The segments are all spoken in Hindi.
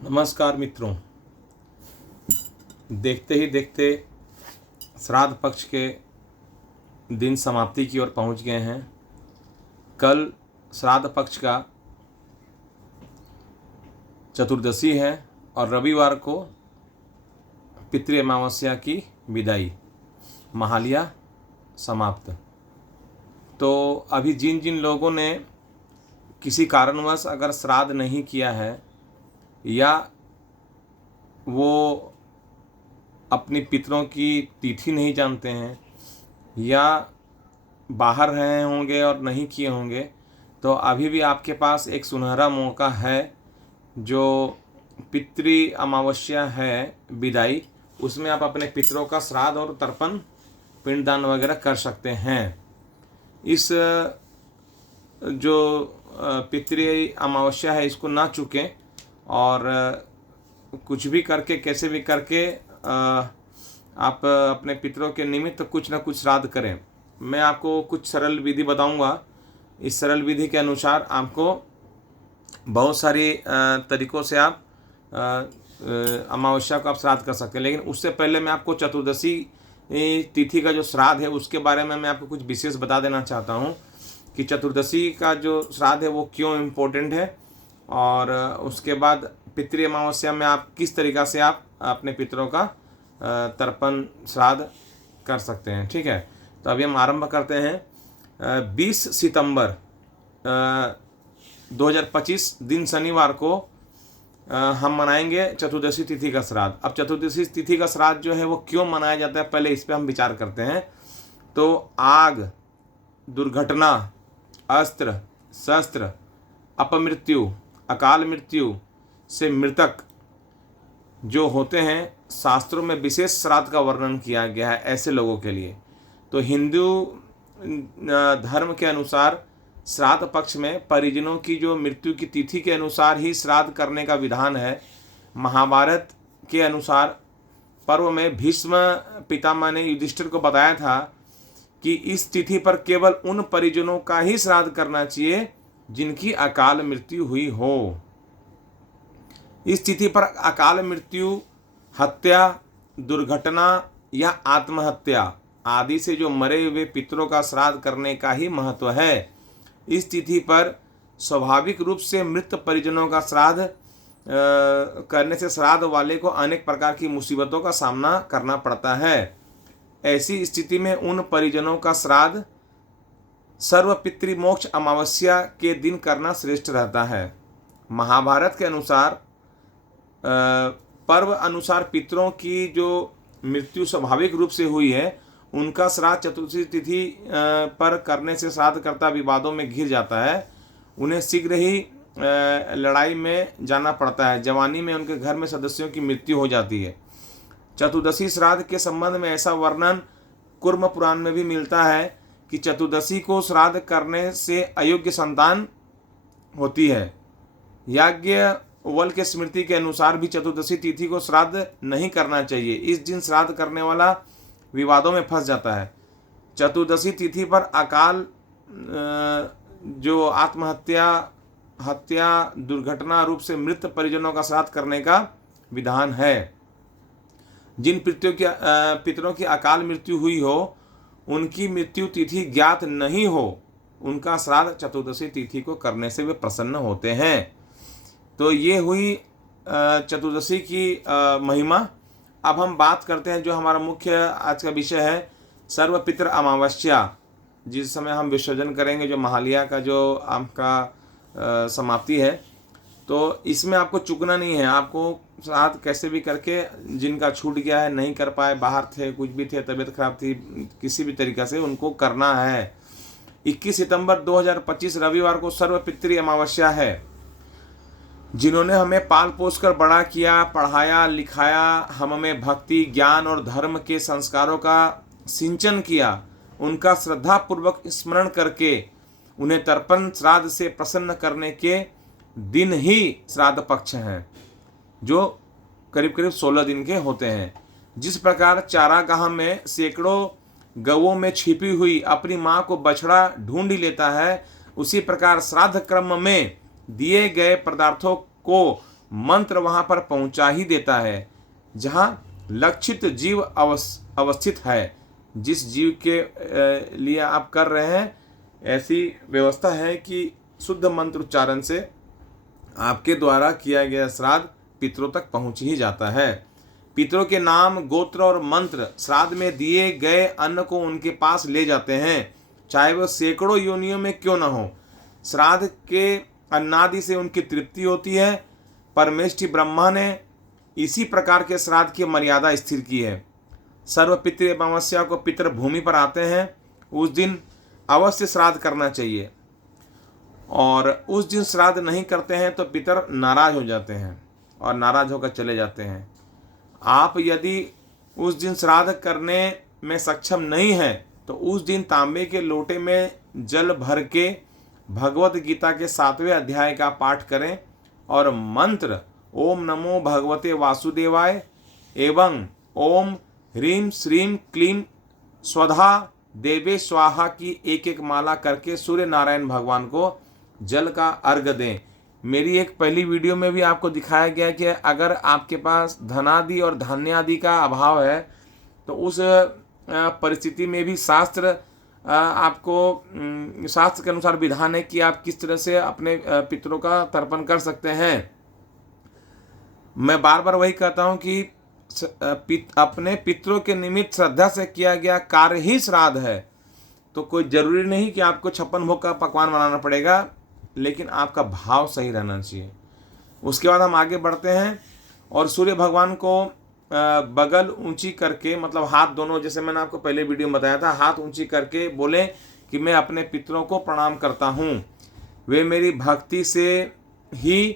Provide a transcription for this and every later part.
नमस्कार मित्रों। देखते ही देखते श्राद्ध पक्ष के दिन समाप्ति की ओर पहुंच गए हैं। कल श्राद्ध पक्ष का चतुर्दशी है और रविवार को पितृ अमावस्या की विदाई, महालया समाप्त। तो अभी जिन जिन लोगों ने किसी कारणवश अगर श्राद्ध नहीं किया है या वो अपनी पितरों की तिथि नहीं जानते हैं या बाहर रहे होंगे और नहीं किए होंगे, तो अभी भी आपके पास एक सुनहरा मौका है। जो पितृ अमावस्या है विदाई, उसमें आप अपने पितरों का श्राद्ध और तर्पण पिंडदान वगैरह कर सकते हैं। इस जो पितृ अमावस्या है इसको ना चूकें और कुछ भी करके कैसे भी करके आप अपने पितरों के निमित्त कुछ ना कुछ श्राद्ध करें। मैं आपको कुछ सरल विधि बताऊंगा। इस सरल विधि के अनुसार आपको बहुत सारी तरीक़ों से आप अमावस्या को आप श्राद्ध कर सकते हैं। लेकिन उससे पहले मैं आपको चतुर्दशी तिथि का जो श्राद्ध है उसके बारे में मैं आपको कुछ विशेष बता देना चाहता हूँ कि चतुर्दशी का जो श्राद्ध है वो क्यों इम्पोर्टेंट है, और उसके बाद पितृ अमावस्या में आप किस तरीक़ा से आप अपने पितरों का तर्पण श्राद्ध कर सकते हैं। ठीक है, तो अभी हम आरंभ करते हैं। 20 सितंबर 2025 दिन शनिवार को हम मनाएंगे चतुर्दशी तिथि का श्राद्ध। अब चतुर्दशी तिथि का श्राद्ध जो है वो क्यों मनाया जाता है, पहले इस पर हम विचार करते हैं। तो आग, दुर्घटना, अस्त्र शस्त्र, अपमृत्यु, अकाल मृत्यु से मृतक जो होते हैं, शास्त्रों में विशेष श्राद्ध का वर्णन किया गया है ऐसे लोगों के लिए। तो हिंदू धर्म के अनुसार श्राद्ध पक्ष में परिजनों की जो मृत्यु की तिथि के अनुसार ही श्राद्ध करने का विधान है। महाभारत के अनुसार पर्व में भीष्म पितामह ने युधिष्ठिर को बताया था कि इस तिथि पर केवल उन परिजनों का ही श्राद्ध करना चाहिए जिनकी अकाल मृत्यु हुई हो। इस तिथि पर अकाल मृत्यु, हत्या, दुर्घटना या आत्महत्या आदि से जो मरे हुए पितरों का श्राद्ध करने का ही महत्व है। इस तिथि पर स्वाभाविक रूप से मृत परिजनों का श्राद्ध करने से श्राद्ध वाले को अनेक प्रकार की मुसीबतों का सामना करना पड़ता है। ऐसी स्थिति में उन परिजनों का श्राद्ध सर्व पितृमोक्ष अमावस्या के दिन करना श्रेष्ठ रहता है। महाभारत के अनुसार पर्व अनुसार पितरों की जो मृत्यु स्वाभाविक रूप से हुई है उनका श्राद्ध चतुर्दशी तिथि पर करने से श्राद्धकर्ता विवादों में घिर जाता है। उन्हें शीघ्र ही लड़ाई में जाना पड़ता है। जवानी में उनके घर में सदस्यों की मृत्यु हो जाती है। चतुर्दशी श्राद्ध के संबंध में ऐसा वर्णन कुर्म पुराण में भी मिलता है कि चतुर्दशी को श्राद्ध करने से अयोग्य संतान होती है। याज्ञवल्क्य के स्मृति के अनुसार भी चतुर्दशी तिथि को श्राद्ध नहीं करना चाहिए। इस दिन श्राद्ध करने वाला विवादों में फंस जाता है। चतुर्दशी तिथि पर अकाल, जो आत्महत्या, हत्या, दुर्घटना रूप से मृत परिजनों का श्राद्ध करने का विधान है। जिन पितरों की अकाल मृत्यु हुई हो, उनकी मृत्यु तिथि ज्ञात नहीं हो, उनका श्राद्ध चतुर्दशी तिथि को करने से वे प्रसन्न होते हैं। तो ये हुई चतुर्दशी की महिमा। अब हम बात करते हैं जो हमारा मुख्य आज का विषय है, सर्व पितृ अमावस्या। जिस समय हम विसर्जन करेंगे, जो महालया का जो आपका समाप्ति है, तो इसमें आपको चूकना नहीं है। आपको श्राद्ध कैसे भी करके, जिनका छूट गया है, नहीं कर पाए, बाहर थे, कुछ भी थे, तबीयत खराब थी, किसी भी तरीक़ा से उनको करना है। 21 सितंबर 2025 रविवार को सर्व पितृ अमावस्या है। जिन्होंने हमें पाल पोस कर बड़ा किया, पढ़ाया, लिखाया, हम में भक्ति, ज्ञान और धर्म के संस्कारों का सिंचन किया, उनका श्रद्धापूर्वक स्मरण करके उन्हें तर्पण श्राद्ध से प्रसन्न करने के दिन ही श्राद्ध पक्ष हैं, जो करीब करीब 16 दिन के होते हैं। जिस प्रकार चारागाह में सैकड़ों गवों में छिपी हुई अपनी माँ को बछड़ा ढूंढ ही लेता है, उसी प्रकार श्राद्ध क्रम में दिए गए पदार्थों को मंत्र वहाँ पर पहुँचा ही देता है जहाँ लक्षित जीव अवस्थित है। जिस जीव के लिए आप कर रहे हैं, ऐसी व्यवस्था है कि शुद्ध मंत्र उच्चारण से आपके द्वारा किया गया श्राद्ध पितरों तक पहुँच ही जाता है। पितरों के नाम, गोत्र और मंत्र श्राद्ध में दिए गए अन्न को उनके पास ले जाते हैं, चाहे वह सैकड़ों योनियों में क्यों न हो। श्राद्ध के अन्नादि से उनकी तृप्ति होती है। परमेष्ठि ब्रह्मा ने इसी प्रकार के श्राद्ध की मर्यादा स्थिर की है। सर्व पितृ अमावस्या को पितर भूमि पर आते हैं, उस दिन अवश्य श्राद्ध करना चाहिए, और उस दिन श्राद्ध नहीं करते हैं तो पितर नाराज हो जाते हैं और नाराज होकर चले जाते हैं। आप यदि उस दिन श्राद्ध करने में सक्षम नहीं हैं तो उस दिन तांबे के लोटे में जल भर के भगवत गीता के 7वें अध्याय का पाठ करें और मंत्र ओम नमो भगवते वासुदेवाय एवं ओम ह्रीम श्रीम क्लीम स्वधा देवे स्वाहा की एक एक माला करके सूर्य नारायण भगवान को जल का अर्घ दें। मेरी एक पहली वीडियो में भी आपको दिखाया गया कि अगर आपके पास धनादि और धान्य आदि का अभाव है तो उस परिस्थिति में भी शास्त्र के अनुसार विधान है कि आप किस तरह से अपने पितरों का तर्पण कर सकते हैं। मैं बार बार वही कहता हूँ कि अपने पितरों के निमित्त श्रद्धा से किया गया कार्य ही श्राद्ध है। तो कोई जरूरी नहीं कि आपको 56 भोग का पकवान बनाना पड़ेगा, लेकिन आपका भाव सही रहना चाहिए। उसके बाद हम आगे बढ़ते हैं और सूर्य भगवान को बगल ऊंची करके, मतलब हाथ दोनों, जैसे मैंने आपको पहले वीडियो में बताया था, हाथ ऊंची करके बोले कि मैं अपने पितरों को प्रणाम करता हूँ, वे मेरी भक्ति से ही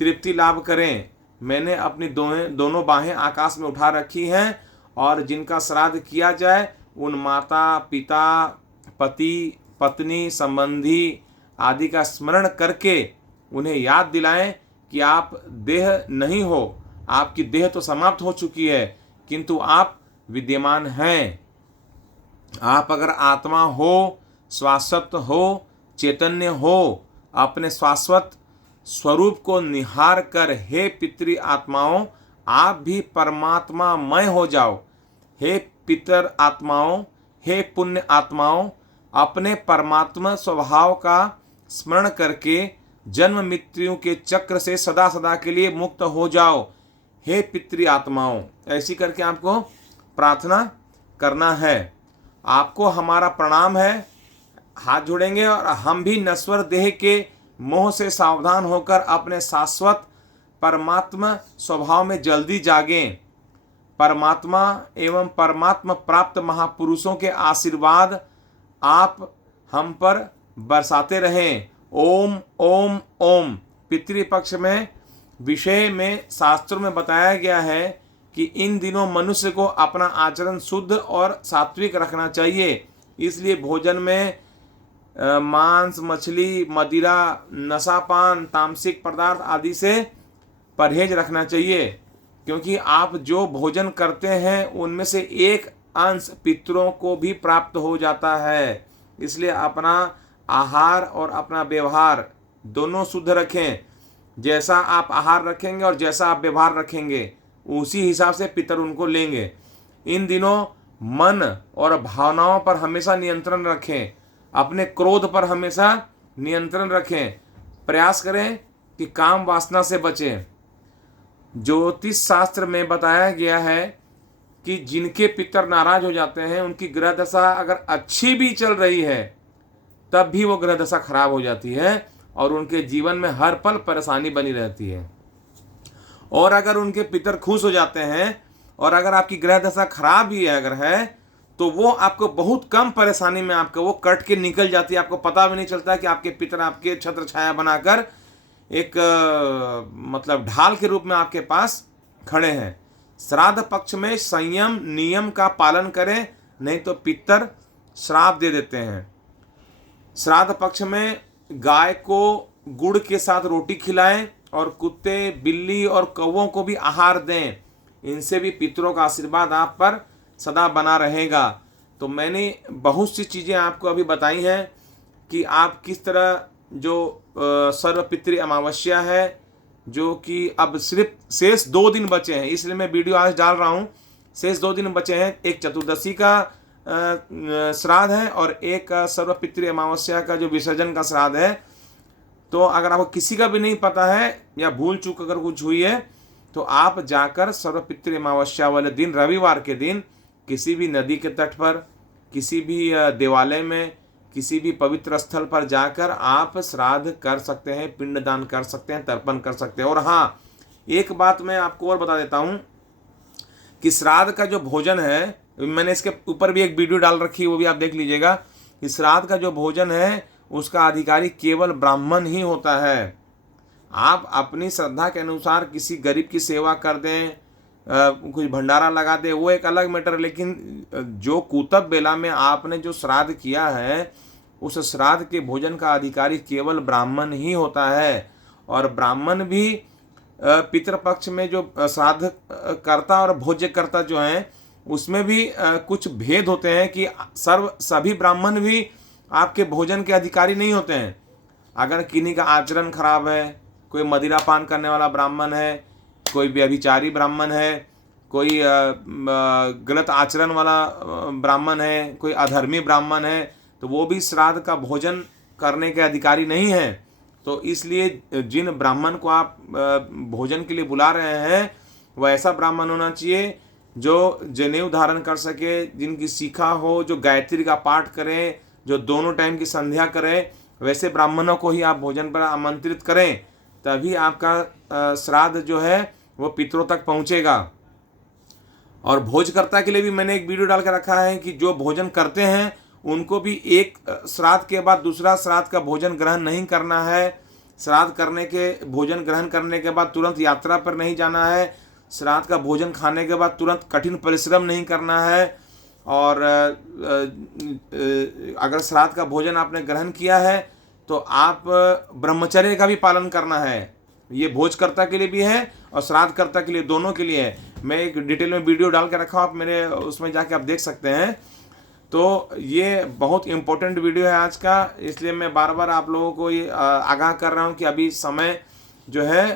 तृप्ति लाभ करें। मैंने अपनी दोनों बाहें आकाश में उठा रखी हैं और जिनका श्राद्ध किया जाए उन माता पिता पति पत्नी संबंधी आदि का स्मरण करके उन्हें याद दिलाएं कि आप देह नहीं हो, आपकी देह तो समाप्त हो चुकी है किंतु आप विद्यमान हैं। आप अगर आत्मा हो, शाश्वत हो, चैतन्य हो, अपने शाश्वत स्वरूप को निहार कर हे पितृ आत्माओं आप भी परमात्मामय हो जाओ। हे पितर आत्माओं, हे पुण्य आत्माओं, अपने परमात्मा स्वभाव का स्मरण करके जन्म मृत्यु के चक्र से सदा सदा के लिए मुक्त हो जाओ। हे पितृ आत्माओं, ऐसी करके आपको प्रार्थना करना है। आपको हमारा प्रणाम है। हाथ जोड़ेंगे और हम भी नश्वर देह के मोह से सावधान होकर अपने शाश्वत परमात्मा स्वभाव में जल्दी जागें। परमात्मा एवं परमात्मा प्राप्त महापुरुषों के आशीर्वाद आप हम पर बरसाते रहें। ओम ओम ओम। पितृपक्ष में विषय में शास्त्रों में बताया गया है कि इन दिनों मनुष्य को अपना आचरण शुद्ध और सात्विक रखना चाहिए। इसलिए भोजन में मांस, मछली, मदिरा, नशापान, तामसिक पदार्थ आदि से परहेज रखना चाहिए, क्योंकि आप जो भोजन करते हैं उनमें से एक अंश पितरों को भी प्राप्त हो जाता है। इसलिए अपना आहार और अपना व्यवहार दोनों शुद्ध रखें। जैसा आप आहार रखेंगे और जैसा आप व्यवहार रखेंगे उसी हिसाब से पितर उनको लेंगे। इन दिनों मन और भावनाओं पर हमेशा नियंत्रण रखें। अपने क्रोध पर हमेशा नियंत्रण रखें। प्रयास करें कि काम वासना से बचें। ज्योतिष शास्त्र में बताया गया है कि जिनके पितर नाराज हो जाते हैं उनकी ग्रह दशा अगर अच्छी भी चल रही है तब भी वो ग्रह दशा खराब हो जाती है और उनके जीवन में हर पल परेशानी बनी रहती है। और अगर उनके पितर खुश हो जाते हैं और अगर आपकी ग्रह दशा खराब भी है अगर है तो वो आपको बहुत कम परेशानी में आपको वो कट के निकल जाती है। आपको पता भी नहीं चलता कि आपके पितर आपके छत्र छाया बनाकर एक मतलब ढाल के रूप में आपके पास खड़े हैं। श्राद्ध पक्ष में संयम नियम का पालन करें, नहीं तो पितर श्राप दे देते हैं। श्राद्ध पक्ष में गाय को गुड़ के साथ रोटी खिलाएं और कुत्ते, बिल्ली और कौवों को भी आहार दें। इनसे भी पितरों का आशीर्वाद आप पर सदा बना रहेगा। तो मैंने बहुत सी चीज़ें आपको अभी बताई हैं कि आप किस तरह जो सर्व पितृ अमावस्या है जो कि अब सिर्फ शेष 2 दिन बचे हैं, इसलिए मैं वीडियो आज डाल रहा हूँ। शेष 2 दिन बचे हैं, एक चतुर्दशी का श्राद्ध है और एक सर्वपितृ अमावस्या का जो विसर्जन का श्राद्ध है। तो अगर आपको किसी का भी नहीं पता है या भूल चूक अगर कुछ हुई है तो आप जाकर सर्वपितृ अमावस्या वाले दिन, रविवार के दिन, किसी भी नदी के तट पर, किसी भी देवालय में, किसी भी पवित्र स्थल पर जाकर आप श्राद्ध कर सकते हैं, पिंडदान कर सकते हैं, तर्पण कर सकते हैं। और हाँ, एक बात मैं आपको और बता देता हूँ कि श्राद्ध का जो भोजन है, मैंने इसके ऊपर भी एक वीडियो डाल रखी है, वो भी आप देख लीजिएगा कि श्राद्ध का जो भोजन है उसका अधिकारी केवल ब्राह्मण ही होता है। आप अपनी श्रद्धा के अनुसार किसी गरीब की सेवा कर दें, कुछ भंडारा लगा दे, वो एक अलग मैटर है, लेकिन जो कुतब बेला में आपने जो श्राद्ध किया है उस श्राद्ध के भोजन का अधिकारी केवल ब्राह्मण ही होता है। और ब्राह्मण भी पितृपक्ष में जो श्राद्ध करता और भोज्य करता जो है उसमें भी कुछ भेद होते हैं कि सभी ब्राह्मण भी आपके भोजन के अधिकारी नहीं होते हैं। अगर किन्हीं का आचरण खराब है, कोई मदिरा पान करने वाला ब्राह्मण है, कोई व्यभिचारी ब्राह्मण है, कोई गलत आचरण वाला ब्राह्मण है, कोई अधर्मी ब्राह्मण है, तो वो भी श्राद्ध का भोजन करने के अधिकारी नहीं है। तो इसलिए जिन ब्राह्मण को आप भोजन के लिए बुला रहे हैं वह ऐसा ब्राह्मण होना चाहिए जो जनेऊ धारण कर सके, जिनकी शिखा हो, जो गायत्री का पाठ करें, जो दोनों टाइम की संध्या करें। वैसे ब्राह्मणों को ही आप भोजन पर आमंत्रित करें, तभी आपका श्राद्ध जो है वो पितरों तक पहुंचेगा। और भोजकर्ता के लिए भी मैंने एक वीडियो डाल के रखा है कि जो भोजन करते हैं उनको भी एक श्राद्ध के बाद दूसरा श्राद्ध का भोजन ग्रहण नहीं करना है। श्राद्ध करने के भोजन ग्रहण करने के बाद तुरंत यात्रा पर नहीं जाना है। श्राद्ध का भोजन खाने के बाद तुरंत कठिन परिश्रम नहीं करना है। और अगर श्राद्ध का भोजन आपने ग्रहण किया है तो आप ब्रह्मचर्य का भी पालन करना है। ये भोजकर्ता के लिए भी है और श्राद्धकर्ता के लिए, दोनों के लिए है। मैं एक डिटेल में वीडियो डाल के रखा हूँ, आप मेरे उसमें जाके आप देख सकते हैं। तो ये बहुत इम्पोर्टेंट वीडियो है आज का, इसलिए मैं बार बार आप लोगों को ये आगाह कर रहा हूँ कि अभी समय जो है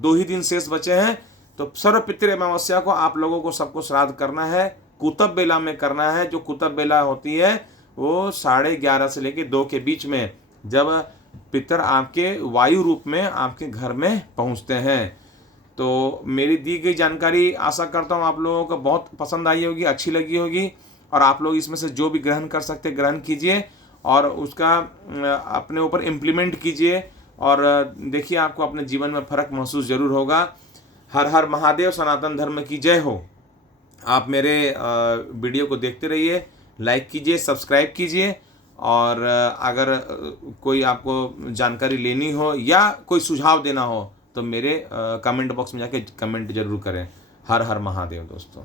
2 ही दिन शेष बचे हैं। तो सर्वपितृ अमावस्या को आप लोगों को सबको श्राद्ध करना है, कुतब बेला में करना है। जो कुतब बेला होती है वो 11:30 से लेकर 2 के बीच में, जब पितर आपके वायु रूप में आपके घर में पहुंचते हैं। तो मेरी दी गई जानकारी आशा करता हूं आप लोगों को बहुत पसंद आई होगी, अच्छी लगी होगी, और आप लोग इसमें से जो भी ग्रहण कर सकते ग्रहण कीजिए और उसका अपने ऊपर इम्प्लीमेंट कीजिए और देखिए आपको अपने जीवन में फ़र्क महसूस ज़रूर होगा। हर हर महादेव, सनातन धर्म की जय हो। आप मेरे वीडियो को देखते रहिए, लाइक कीजिए, सब्सक्राइब कीजिए, और अगर कोई आपको जानकारी लेनी हो या कोई सुझाव देना हो तो मेरे कमेंट बॉक्स में जाके कमेंट जरूर करें। हर हर महादेव दोस्तों।